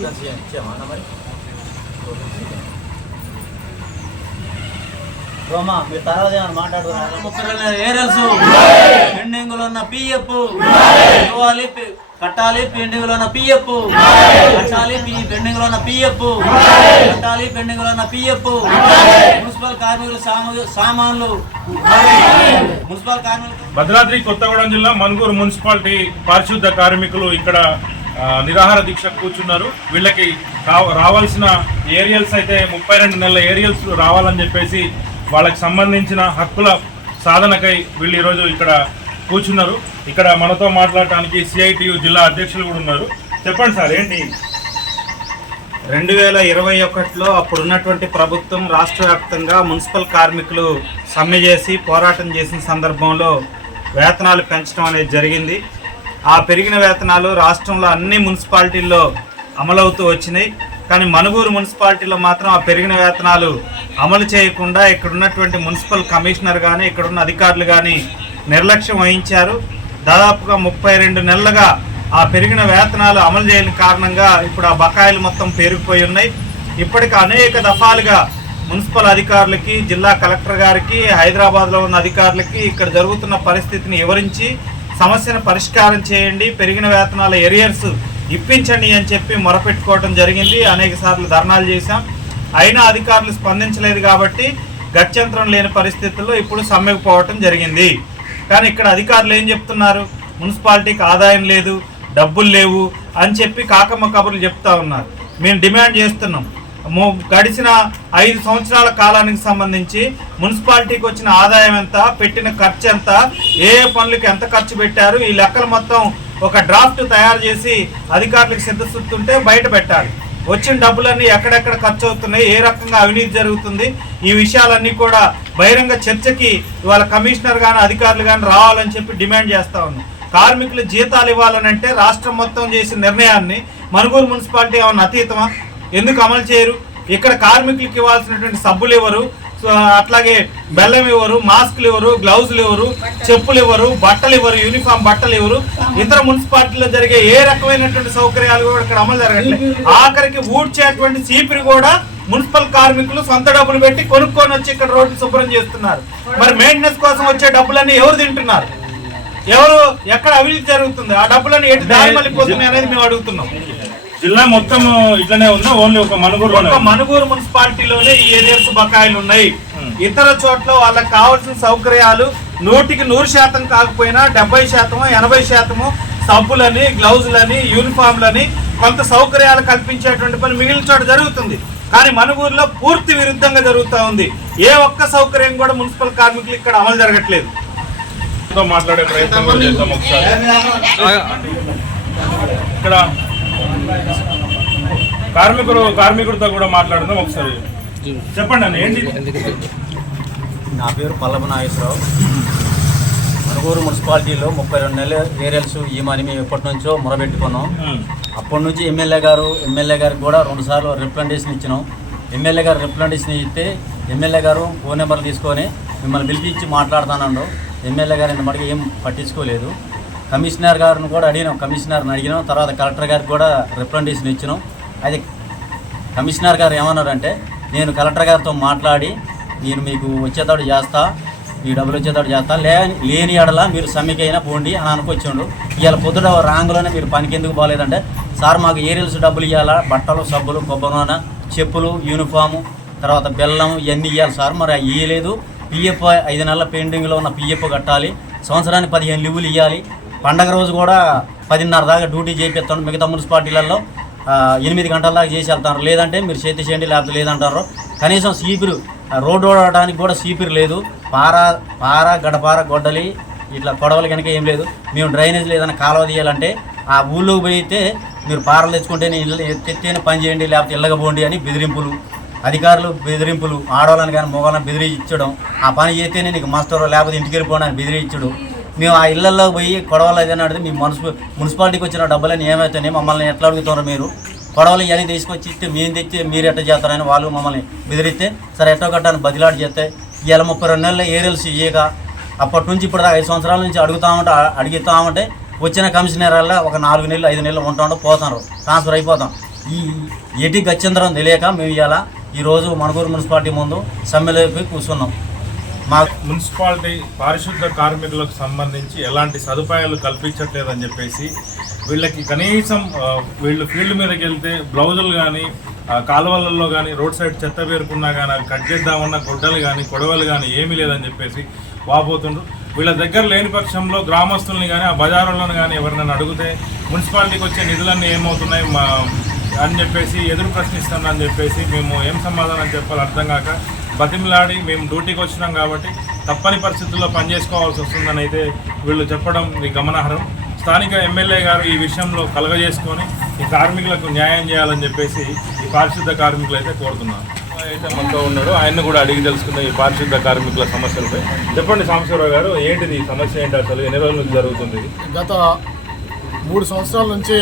మీరు తర్వాత ఏమైనా మాట్లాడుతున్నారు? ఏరియల్స్ పెండింగ్ లో ఉన్న పిఎఫ్ ఇవ్వాలి, కట్టాలి. పెండింగ్ లో ఉన్న పిఎఫ్ కట్టాలి, పెండింగ్ లో ఉన్న పిఎఫ్ కట్టాలి, పెండింగ్ లో ఉన్న పిఎఫ్. మున్సిపల్ కార్మికుల సామాన్లు మున్సిపల్ కార్మికులు. భద్రాద్రి కొత్తగూడెం జిల్లా మనుగూరు మున్సిపాలిటీ పారిశుద్ధ కార్మికులు ఇక్కడ నిరాహార దీక్ష కూర్చున్నారు. వీళ్ళకి రావాల్సిన ఏరియల్స్ అయితే 32 నెలల ఏరియల్స్ రావాలని చెప్పేసి వాళ్ళకి సంబంధించిన హక్కుల సాధనకై వీళ్ళు ఈరోజు ఇక్కడ కూర్చున్నారు. ఇక్కడ మనతో మాట్లాడటానికి సిఐటియు జిల్లా అధ్యక్షులు కూడా ఉన్నారు. చెప్పండి సార్, ఏంటి? 2021లో అప్పుడున్నటువంటి ప్రభుత్వం రాష్ట్ర వ్యాప్తంగా మున్సిపల్ కార్మికులు సమ్మె చేసి పోరాటం చేసిన సందర్భంలో వేతనాలు పెంచడం అనేది జరిగింది. ఆ పెరిగిన వేతనాలు రాష్ట్రంలో అన్ని మున్సిపాలిటీల్లో అమలవుతూ వచ్చినాయి. కానీ మనుగూరు మున్సిపాలిటీలో మాత్రం ఆ పెరిగిన వేతనాలు అమలు చేయకుండా ఇక్కడ ఉన్నటువంటి మున్సిపల్ కమిషనర్ కానీ ఇక్కడున్న అధికారులు కానీ నిర్లక్ష్యం వహించారు. దాదాపుగా 32 నెలలుగా ఆ పెరిగిన వేతనాలు అమలు చేయని కారణంగా ఇప్పుడు ఆ బకాయిలు మొత్తం పేరుకుపోయి ఉన్నాయి. ఇప్పటికి అనేక దఫాలుగా మున్సిపల్ అధికారులకి, జిల్లా కలెక్టర్ గారికి, హైదరాబాద్లో ఉన్న అధికారులకి ఇక్కడ జరుగుతున్న పరిస్థితిని వివరించి సమస్యను పరిష్కారం చేయండి, పెరిగిన వేతనాల ఏరియర్స్ ఇప్పించండి అని చెప్పి మొరపెట్టుకోవడం జరిగింది. అనేక సార్లు ధర్నాలు చేశాం. అయినా అధికారులు స్పందించలేదు కాబట్టి గత్యంతరం లేని పరిస్థితుల్లో ఇప్పుడు సమ్మెకు పోవటం జరిగింది. కానీ ఇక్కడ అధికారులు ఏం చెప్తున్నారు? మున్సిపాలిటీకి ఆదాయం లేదు, డబ్బులు లేవు అని చెప్పి కాకమ్మ కబుర్లు చెప్తా ఉన్నారు. మేము డిమాండ్ చేస్తున్నాం, గడిచిన 5 సంవత్సరాల కాలానికి సంబంధించి మున్సిపాలిటీకి వచ్చిన ఆదాయం ఎంత, పెట్టిన ఖర్చు ఎంత, ఏ పనులకు ఎంత ఖర్చు పెట్టారు, ఈ లెక్కలు మొత్తం ఒక డ్రాఫ్ట్ తయారు చేసి అధికారులకు సిద్ధస్తుంటే బయట పెట్టాలి. వచ్చిన డబ్బులన్నీ ఎక్కడెక్కడ ఖర్చు అవుతున్నాయి, ఏ రకంగా అవినీతి జరుగుతుంది, ఈ విషయాలన్నీ కూడా బహిరంగ చర్చకి ఇవాళ కమిషనర్ కానీ అధికారులు కానీ రావాలని చెప్పి డిమాండ్ చేస్తా ఉన్నాం. కార్మికులు జీతాలు ఇవ్వాలనంటే రాష్ట్రం మొత్తం చేసిన నిర్ణయాన్ని మనుగూరు మున్సిపాలిటీ ఏమన్నా అతీతమా? ఎందుకు అమలు చేయరు? ఇక్కడ కార్మికులకు ఇవ్వాల్సినటువంటి సబ్బులు ఇవ్వరు, అట్లాగే బెల్లం ఇవ్వరు, మాస్కులు ఇవ్వరు, గ్లౌజులు ఇవ్వరు, చెప్పులు ఇవ్వరు, బట్టలు ఇవ్వరు, యూనిఫామ్ బట్టలు ఇవ్వరు. ఇతర మున్సిపాలిటీలో జరిగే ఏ రకమైనటువంటి సౌకర్యాలు కూడా ఇక్కడ అమలు జరగట్లేదు. ఆఖరికి ఊడ్చేటువంటి చీపిరి కూడా మున్సిపల్ కార్మికులు సొంత డబ్బులు పెట్టి కొనుక్కొని వచ్చి ఇక్కడ రోడ్డు శుభ్రం చేస్తున్నారు. మరి మెయింటెనెన్స్ కోసం వచ్చే డబ్బులన్నీ ఎవరు తింటున్నారు? ఎవరు, ఎక్కడ అవినీతి జరుగుతుంది? ఆ డబ్బులన్నీ ఎటు దారి మళ్ళీపోతున్నాయి అనేది మేము అడుగుతున్నాం. జిల్లా మొత్తం ఇట్లనే ఉందా? ఓన్లీ ఒక మనుగూరు మున్సిపాలిటీలోనే ఈ ఏరియాస్ బకాయిలు ఉన్నాయి. ఇతర చోట్ల వాళ్ళకి కావాల్సిన సౌకర్యాలు 100% కాకపోయినా 70%, 80% సబ్బులని, గ్లౌజులని, యూనిఫామ్లని, కొంత సౌకర్యాలు కల్పించేటువంటి పని మిగిలిన చోట జరుగుతుంది. కానీ మనుగూరులో పూర్తి విరుద్ధంగా జరుగుతూ ఉంది. ఏ ఒక్క సౌకర్యం కూడా మున్సిపల్ కార్మికులు ఇక్కడ అమలు జరగట్లేదు. మాట్లాడే ప్రయత్నం చేద్దాం ఒకసారి. ఇక్కడ కార్మికుడితో కూడా మాట్లాడదాం ఒకసారి. చెప్పండి అన్న, ఏంటి? నా పేరు పల్లవ నాగేశ్వరరావు. మనుగూరు మున్సిపాలిటీలో 32 నెలల ఏరియల్స్ ఇవ్వమని మేము ఎప్పటి నుంచో మొరబెట్టుకున్నాం. అప్పటి నుంచి ఎమ్మెల్యే గారికి కూడా 2 సార్లు రిప్రజెంటేషన్ ఇచ్చినాం. ఎమ్మెల్యే గారు రిప్రజెంటేషన్ ఇస్తే ఎమ్మెల్యే గారు ఫోన్ నెంబర్లు తీసుకొని మిమ్మల్ని పిలిపించి మాట్లాడుతానండు. ఎమ్మెల్యే గారు ఇంత మటుకు ఏం పట్టించుకోలేదు. కమిషనర్ గారిని కూడా కమిషనర్ని అడిగినాం. తర్వాత కలెక్టర్ గారికి కూడా రిప్రజెంటేషన్ ఇచ్చినాం. అది కమిషనర్ గారు ఏమన్నారంటే, నేను కలెక్టర్ గారితో మాట్లాడి నేను మీకు వచ్చేతాడు చేస్తా, ఈ డబ్బులు వచ్చేతాడు చేస్తా, లేని ఎడల మీరు సమ్మెకైనా పోండి అని అనుకొచ్చిండు. ఇవాళ పొద్దుట రాంగులోనే మీరు పనికి ఎందుకు పోలేదంటే, సార్ మాకు ఏరియల్స్ డబ్బులు ఇవ్వాలా, బట్టలు, సబ్బులు, కొబ్బరి నూనె, చెప్పులు, యూనిఫాము, తర్వాత బెల్లం ఇవన్నీ ఇవ్వాలి సార్. మరి అవి ఇవ్వలేదు. పిఎఫ్ 5 నెలల పెండింగ్లో ఉన్న పిఎఫ్ కట్టాలి, సంవత్సరానికి 15 లీవులు ఇవ్వాలి, పండగ రోజు కూడా 10:30 దాకా డ్యూటీ చేపిస్తాను. మిగతా మున్సిపాలిటీలలో 8 గంటల దాకా చేసి వెళ్తారు. లేదంటే మీరు చేతి చేయండి, లేకపోతే లేదంటారు. కనీసం సీపీరు, రోడ్డు ఓడడానికి కూడా సీపీరు లేదు. పార గడపార గొడ్డలి ఇట్లా కొడవలు కనుక ఏం లేదు. మేము డ్రైనేజ్ ఏదైనా కాలువ తీయాలంటే ఆ ఊళ్ళోకి పోయితే మీరు పారలు తెచ్చుకుంటే తెత్తేనే పని చేయండి, లేకపోతే ఇళ్ళగపోండి అని బెదిరింపులు, అధికారులు బెదిరింపులు, ఆడవాళ్ళని కానీ మొగాళ్ళని బెదిరించడం, ఆ పని చేస్తేనే నీకు మాస్టర్ లేకపోతే ఇంటికి వెళ్ళిపోవడం అని బెదిరించడం. మేము ఆ ఇళ్లలో పోయి కొడవలు ఏదైనా అడిగితే మీ మున్సిపాలిటీకి వచ్చిన డబ్బులని ఏమైతేనే మమ్మల్ని ఎట్లా అడుగుతున్నారు మీరు? కొడవలు ఇవన్నీ తీసుకొచ్చి ఇస్తే మేము తెచ్చి మీరు ఎట్లా చేస్తారని వాళ్ళు మమ్మల్ని బెదిరిస్తే సరే ఎట్టో కట్టాలని బదిలాడు చేస్తే ఇవాళ 32 నెలల ఏరియల్స్ ఇయ్యక అప్పటి నుంచి ఇప్పుడు 5 సంవత్సరాల నుంచి అడుగుతామంటే వచ్చిన కమిషనర్ వల్ల ఒక 4 నెలలు 5 నెలలు ఉంటాం పోతారు, ట్రాన్స్ఫర్ అయిపోతాం. ఈ ఏటి గచ్చేంద్రం తెలియక మేము ఇవాళ ఈరోజు మణుగూరు మున్సిపాలిటీ ముందు సమ్మెలోకి కూర్చున్నాం. మా మున్సిపాలిటీ పారిశుద్ధ కార్మికులకు సంబంధించి ఎలాంటి సదుపాయాలు కల్పించట్లేదని చెప్పేసి వీళ్ళకి కనీసం వీళ్ళు ఫీల్డ్ మీదకి వెళ్తే బ్లౌజులు కానీ కాలువలలో కానీ రోడ్ సైడ్ చెత్త పేరుకున్నా కానీ అవి కట్ చేద్దామన్న గొడ్డలు కానీ కొడవలు కానీ ఏమీ లేదని చెప్పేసి వాపోతుండ్రు. వీళ్ళ దగ్గర లేని పక్షంలో గ్రామస్తుల్ని కానీ ఆ బజారులను కానీ ఎవరినైనా అడిగితే మున్సిపాలిటీకి వచ్చే నిధులన్నీ ఏమవుతున్నాయి అని చెప్పేసి ఎదురు ప్రశ్నిస్తానని చెప్పేసి మేము ఏం సమాధానం చెప్పాలో అర్థం కాక బతిమలాడి మేము డ్యూటీకి వచ్చినాం కాబట్టి తప్పని పరిస్థితుల్లో పనిచేసుకోవాల్సి వస్తుందని అయితే వీళ్ళు చెప్పడం గమనార్హం. స్థానిక ఎమ్మెల్యే గారు ఈ విషయంలో కలగజేసుకొని ఈ కార్మికులకు న్యాయం చేయాలని చెప్పేసి ఈ పారిశుద్ధ కార్మికులు అయితే కోరుతున్నారు. అయితే మనతో ఉన్నాడు, ఆయన్ని కూడా అడిగి తెలుసుకుందాం ఈ పారిశుద్ధ కార్మికుల సమస్యలపై. చెప్పండి సాంబశివరావు గారు, ఏంటిది ఈ సమస్య ఏంటి, అసలు ఎన్ని రోజుల నుంచి జరుగుతుంది? గత 3 సంవత్సరాల నుంచి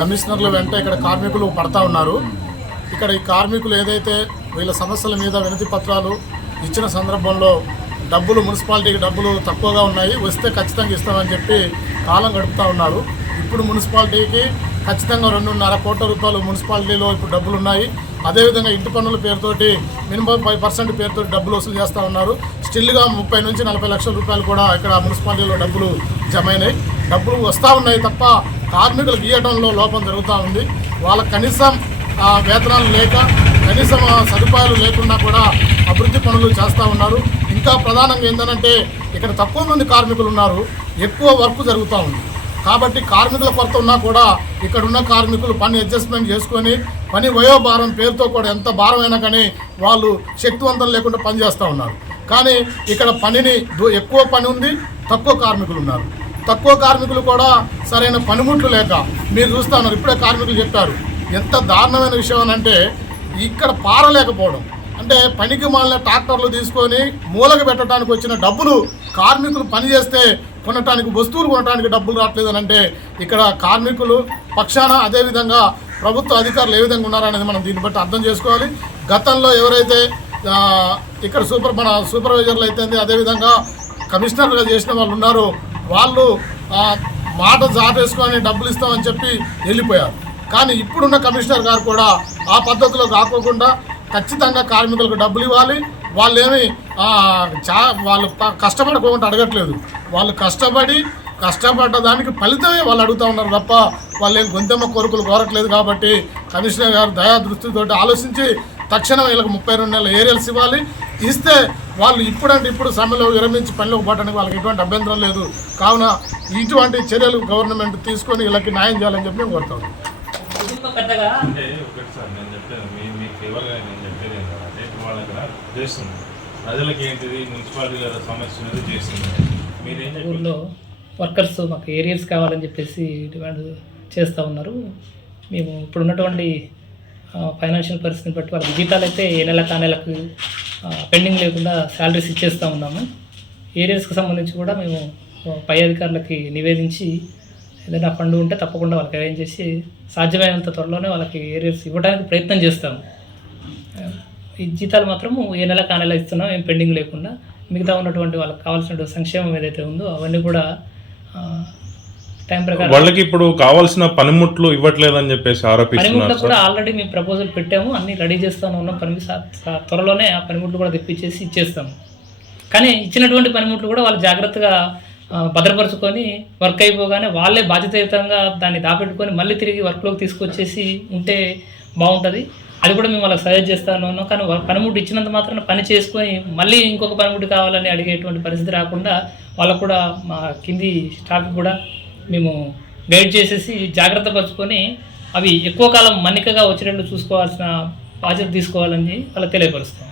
కమిషనర్ల వెంట ఇక్కడ కార్మికులు పడతా ఉన్నారు. ఇక్కడ ఈ కార్మికులు ఏదైతే వీళ్ళ సమస్యల మీద వినతి పత్రాలు ఇచ్చిన సందర్భంలో మున్సిపాలిటీకి డబ్బులు తక్కువగా ఉన్నాయి, వస్తే ఖచ్చితంగా ఇస్తామని చెప్పి కాలం గడుపుతూ ఉన్నారు. ఇప్పుడు మున్సిపాలిటీకి ఖచ్చితంగా 2.5 కోట్ల రూపాయలు మున్సిపాలిటీలో ఇప్పుడు డబ్బులు ఉన్నాయి. అదేవిధంగా ఇంటి పన్నుల పేరుతోటి మినిమం 5% పేరుతో డబ్బులు వసూలు చేస్తూ ఉన్నారు. స్టిల్గా 30 నుంచి 40 లక్షల రూపాయలు కూడా ఇక్కడ మున్సిపాలిటీలో డబ్బులు జమ అయినాయి. డబ్బులు వస్తూ ఉన్నాయి తప్ప కార్మికులు గీయడంలో లోపం జరుగుతూ ఉంది. వాళ్ళకి కనీసం వేతనాలు లేక కనీసం సదుపాయాలు లేకుండా కూడా అభివృద్ధి పనులు చేస్తూ ఉన్నారు. ఇంకా ప్రధానంగా ఏంటంటే ఇక్కడ తక్కువ మంది కార్మికులు ఉన్నారు, ఎక్కువ వర్క్ జరుగుతూ ఉంది. కాబట్టి కార్మికుల కొరత ఉన్నా కూడా ఇక్కడ ఉన్న కార్మికులు పని అడ్జస్ట్మెంట్ చేసుకొని పని వయోభారం పేరుతో కూడా ఎంత భారమైనా కానీ వాళ్ళు శక్తివంతం లేకుండా పని చేస్తూ ఉన్నారు. కానీ ఇక్కడ ఎక్కువ పని ఉంది, తక్కువ కార్మికులు ఉన్నారు. తక్కువ కార్మికులు కూడా సరైన పనిముట్లు లేక మీరు చూస్తూ ఉన్నారు. ఇప్పుడే కార్మికులు చెప్పారు ఎంత దారుణమైన విషయం అని అంటే ఇక్కడ పారలేకపోవడం. అంటే పనికి మాలిన ట్రాక్టర్లు తీసుకొని మూలకి పెట్టడానికి వచ్చిన డబ్బులు కార్మికులు పని చేస్తే కొనటానికి వస్తువులు కొనడానికి డబ్బులు రావట్లేదని అంటే ఇక్కడ కార్మికులు పక్షాన అదేవిధంగా ప్రభుత్వ అధికారులు ఏ విధంగా ఉన్నారనేది మనం దీన్ని బట్టి అర్థం చేసుకోవాలి. గతంలో ఎవరైతే ఇక్కడ సూపర్వైజర్లు అయితే అదేవిధంగా కమిషనర్గా చేసిన వాళ్ళు ఉన్నారో వాళ్ళు మాట జాటేసుకొని డబ్బులు ఇస్తామని చెప్పి వెళ్ళిపోయారు. కానీ ఇప్పుడున్న కమిషనర్ గారు కూడా ఆ పద్ధతిలో కాకోకుండా ఖచ్చితంగా కార్మికులకు డబ్బులు ఇవ్వాలి. వాళ్ళు కష్టపడుకోకుండా అడగట్లేదు, వాళ్ళు కష్టపడ్డ దానికి ఫలితమే వాళ్ళు అడుగుతూ ఉన్నారు తప్ప వాళ్ళు ఏం గొంతెమ్మ కోరికలు కోరట్లేదు. కాబట్టి కమిషనర్ గారు దయా దృష్టితో ఆలోచించి తక్షణం వీళ్ళకి 32 నెలల ఏరియల్స్ ఇవ్వాలి. ఇస్తే వాళ్ళు ఇప్పుడు సమ్మెలో విరమించి పనిలోకి పోవడానికి వాళ్ళకి ఎటువంటి అభ్యంతరం లేదు. కావున ఇటువంటి చర్యలు గవర్నమెంట్ తీసుకొని వీళ్ళకి న్యాయం చేయాలని చెప్పి మేము కోరుతాం. అంటే ఒకటిసారి నేను చెప్పాను మీ ఫేవర్గా నేను చెప్పేది ఏంటంటే వాళ్ళకి చేస్తుంది ప్రజలకి ఏంటిది మున్సిపాలిటీల సమస్య అనేది చేస్తుంది. మీరేం ఊళ్ళో వర్కర్స్ మాకు ఏరియల్స్ కావాలని చెప్పేసి డిమాండ్ చేస్తూ ఉన్నారు. మేము ఇప్పుడున్నటువంటి ఫైనాన్షియల్ పరిస్థితిని బట్టి వాళ్ళ జీతాలు అయితే ఏ నెలకు పెండింగ్ లేకుండా శాలరీస్ ఇచ్చేస్తూ ఉన్నాము. ఏరియల్స్కి సంబంధించి కూడా మేము పై అధికారులకి నివేదించి ఏదైనా ఫండ్ ఉంటే తప్పకుండా వాళ్ళకి అరేంజ్ చేసి సాధ్యమైనంత త్వరలోనే వాళ్ళకి ఏరియల్స్ ఇవ్వడానికి ప్రయత్నం చేస్తాము. ఈ జీతాలు మాత్రము ఏ నెల ఇస్తున్నాం, ఏం పెండింగ్ లేకుండా. మిగతా ఉన్నటువంటి వాళ్ళకి కావాల్సిన సంక్షేమం ఏదైతే ఉందో అవన్నీ కూడా టైం ప్రకారం వాళ్ళకి ఇప్పుడు కావాల్సిన పనిముట్లు ఇవ్వట్లేదని చెప్పేసి పనిముట్లు కూడా ఆల్రెడీ మేము ప్రపోజల్ పెట్టాము, అన్నీ రెడీ చేస్తాను ఉన్నాం. త్వరలోనే ఆ పనిముట్లు కూడా తెప్పించేసి ఇచ్చేస్తాము. కానీ ఇచ్చినటువంటి పనిముట్లు కూడా వాళ్ళు జాగ్రత్తగా భద్రపరుచుకొని వర్క్ అయిపోగానే వాళ్ళే బాధ్యతాయుతంగా దాన్ని దాపెట్టుకొని మళ్ళీ తిరిగి వర్క్లోకి తీసుకొచ్చేసి ఉంటే బాగుంటుంది. అది కూడా మేము వాళ్ళకి సజెస్ట్ చేస్తాను ఉన్నాం. కానీ పనిముట్టు ఇచ్చినంత మాత్రం పని చేసుకొని మళ్ళీ ఇంకొక పనిముట్టు కావాలని అడిగేటువంటి పరిస్థితి రాకుండా వాళ్ళకు కూడా మా కింది స్టాఫ్ కూడా మేము గైడ్ చేసేసి జాగ్రత్త పరుచుకొని అవి ఎక్కువ కాలం మన్నికగా వచ్చేటట్లు చూసుకోవాల్సిన బాధ్యత తీసుకోవాలని వాళ్ళకి తెలియపరుస్తాం.